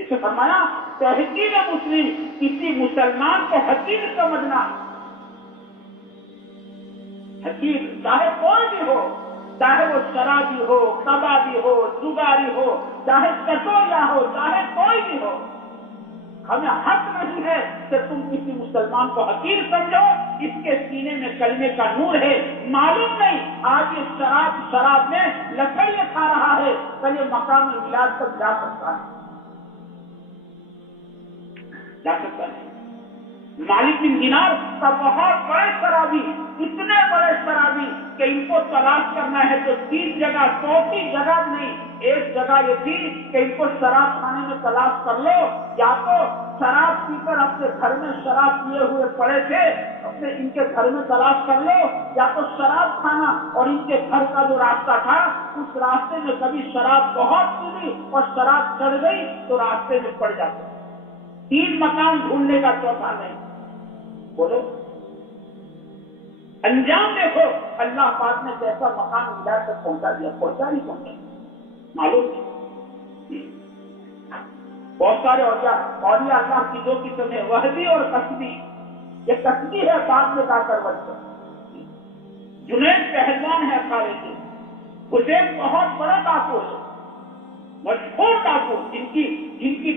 اسے فرمایا تحقیر مسلم، کسی مسلمان کو حقیر سمجھنا، حقیر چاہے کوئی بھی ہو، چاہے وہ شرابی ہو، کبابی ہو، جگاری ہو، چاہے کٹوریا ہو، چاہے کوئی بھی ہو، ہمیں حق نہیں ہے کہ تم کسی مسلمان کو حقیر سمجھو، اس کے سینے میں کلمے کا نور ہے، معلوم نہیں آج یہ شراب میں لکڑیاں کھا رہا ہے، کل یہ مقام میلاد تک جا سکتا ہے، جا سکتا ہے۔ مالک بن دینار کا بہت بڑے شرابی، اتنے بڑے شرابی کہ ان کو تلاش کرنا ہے تو 30 جگہ 34 جگہ نہیں، ایک جگہ یہ تھی کہ ان کو شراب کھانے میں تلاش کر لو، یا تو شراب پی کر اپنے گھر میں شراب پیے ہوئے پڑے تھے، اپنے ان کے گھر میں تلاش کر لو، یا تو شراب کھانا اور ان کے گھر کا جو راستہ تھا اس راستے میں کبھی شراب بہت پی لی اور شراب چڑھ گئی تو راستے میں پڑ جاتے، 3 مقام ڈھونڈنے کا چوتھا نہیں۔ بولو انجام دیکھو اللہ پاک نے کیسا مقام ہدایت تک پہنچا دیا، پہنچا نہیں پہنچا معلوم نہیں۔ بہت سارے اولیاء اللہ کی 2 قسم ہے، وحدی اور قصدی۔ یہ قصدی ہے بعد میں جا کر بچہ، جنید پہلوان ہے اکھاڑے کے، حسین بہت بڑا ڈاکو ہے، مشہور ڈاکو، جن کی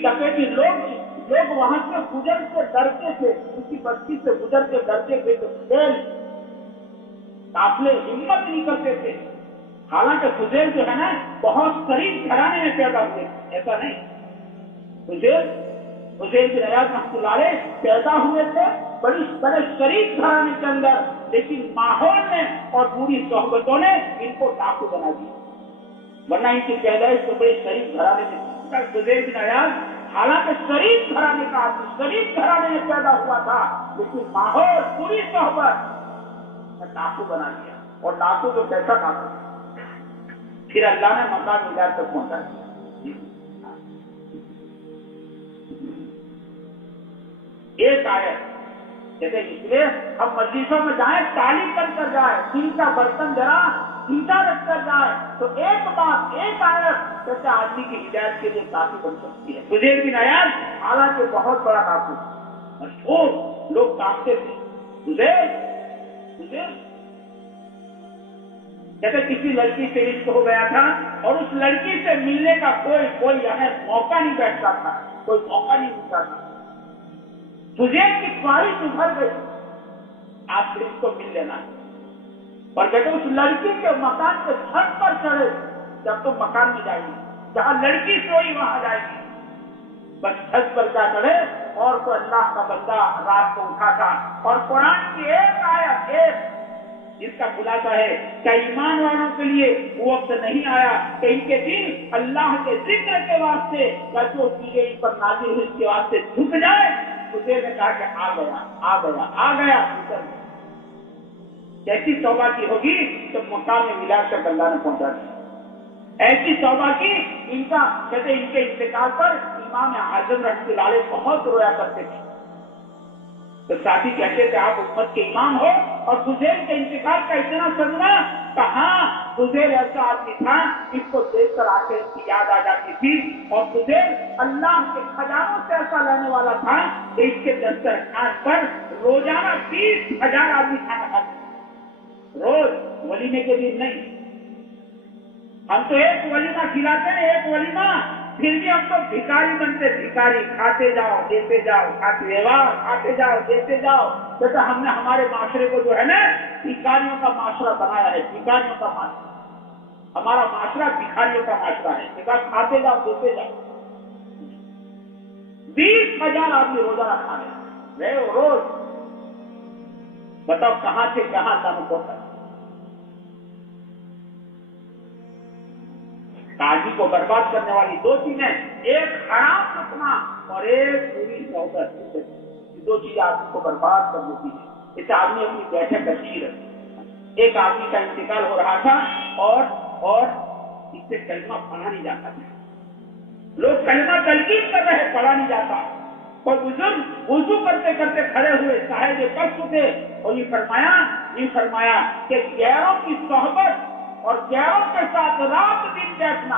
ڈکیتی لوگ وہاں سے گزر کے ڈرتے تھے، کسی بستی سے گزر کے ڈرتے تھے تو قافلے ہمت نہیں کرتے تھے۔ حالانکہ فضیل جو ہے نا بہت شریف گھرانے میں پیدا ہوئے، ایسا نہیں، فضیل بن عیاض رحمۃ اللہ علیہ پیدا ہوئے تھے بڑے شریف گھرانے کے اندر، لیکن ماحول نے اور بری صحبتوں نے ان کو ڈاکو بنا دیا، ورنہ ان کی پیدائش تو بڑے شریف گھرانے میں۔ فضیل بن عیاض حالانکہ شریف گھرانے کا آدمی، شریف گھرانے میں پیدا ہوا تھا، لیکن ماحول پوری صحبت ڈاکو بنا دیا، اور ڈاکو تو کیسا ڈاکو، پھر اللہ نے مقام ہدایت تک پہنچا دیا۔ ایک آیت جیسے اس لیے ہم مجلسوں میں جائیں تعلیم کر جائیں، دل کا برتن ذرا سیدھا رکھ کر جائے تو ایک بات، ایک آیت جیسے آدمی کی ہدایت کے لیے کافی بن سکتی ہے۔ فضیل بن عیاض حالانکہ بہت بڑا ڈاکو، مشہور، لوگ کانپتے تھے، فضیل جیسے کسی لڑکی سے عشق ہو گیا تھا اور اس لڑکی سے ملنے کا کوئی موقع نہیں بیٹھتا تھا، کوئی موقع نہیں ملتا تھا، فضیل کی خواہش ابھر گئی آپ سے اس کو مل لینا، اور کہتے اس لڑکی کے مکان کے چھت پر چڑھے، جب تم مکان میں جائے گی جہاں لڑکی سوئی وہاں جائے گی، بس چھت پر جا چڑھے اور تو اللہ کا بندہ رات کو اٹھا تھا، اور قرآن کی ایک آیت، ایک جس کا خلاصہ ہے کہ ایمان والوں کے لیے وہ وقت نہیں آیا کہ ان کے دل اللہ کے ذکر کے واسطے یا جو چیزیں ان پر نازل ہوئی اس کے واسطے جھک جائے، اسے نے کہا کہ آ گیا کیسی توبہ کی ہوگی تو مقام میں ملا کر اللہ نے پہنچا دیا، ایسی توبہ کی ان کا کہتے ان کے انتقال پر امام اعظم رحمۃ اللہ علیہ بہت رویا کرتے تھے، تو ساتھی کہتے تھے آپ امت کے امام ہو، اور فضیل کے انتقال کا اتنا صدمہ کہ ہاں فضیل ایسا آدمی تھا اس کو دیکھ کر آخر کی یاد آ جاتی تھی، اور فضیل اللہ کے خزانوں سے ایسا لینے والا تھا کہ اس کے دسترخوان پر روزانہ 20,000 آدمی کھانا کھاتے، روز، ولیمے کے دن نہیں، ہم تو ایک ولیمہ کھلاتے ہیں، ایک ولیمہ، پھر بھی ہم تو بھکاری بنتے، بھکاری، کھاتے جاؤ دیتے جاؤ، کھاتے جاؤ دیتے جاؤ، جیسے ہم نے ہمارے معاشرے کو جو ہے نا بھکاریوں کا معاشرہ بنایا ہے، بھکاریوں کا معاشرہ، ہمارا معاشرہ بھکاریوں کا معاشرہ ہے، جیسا کھاتے جاؤ دیتے جاؤ، 20,000 آدمی روزانہ کھانے رہے روز، بتاؤ کہاں سے کہاں جانا پڑتا ہے۔ قاضی کو برباد کرنے والی 2 چیزیں، ایک حرام لقمہ اور ایک پوری صحبت، 2 چیزیں آدمی کو برباد کر دیتی ہے۔ اس آدمی اپنی بیٹھک اچھی رکھی، ایک آدمی کا انتقال ہو رہا تھا اور اس سے کلمہ پڑھا نہیں جاتا تھا، لوگ کلمہ تلقین کر رہے، پڑھا نہیں جاتا، اور بزرگ وضو کرتے کرتے کھڑے ہوئے صاحب کشف تھے، اور یہ فرمایا کہ غیروں کی صحبت اور غیروں کے ساتھ رات دن بیٹھنا،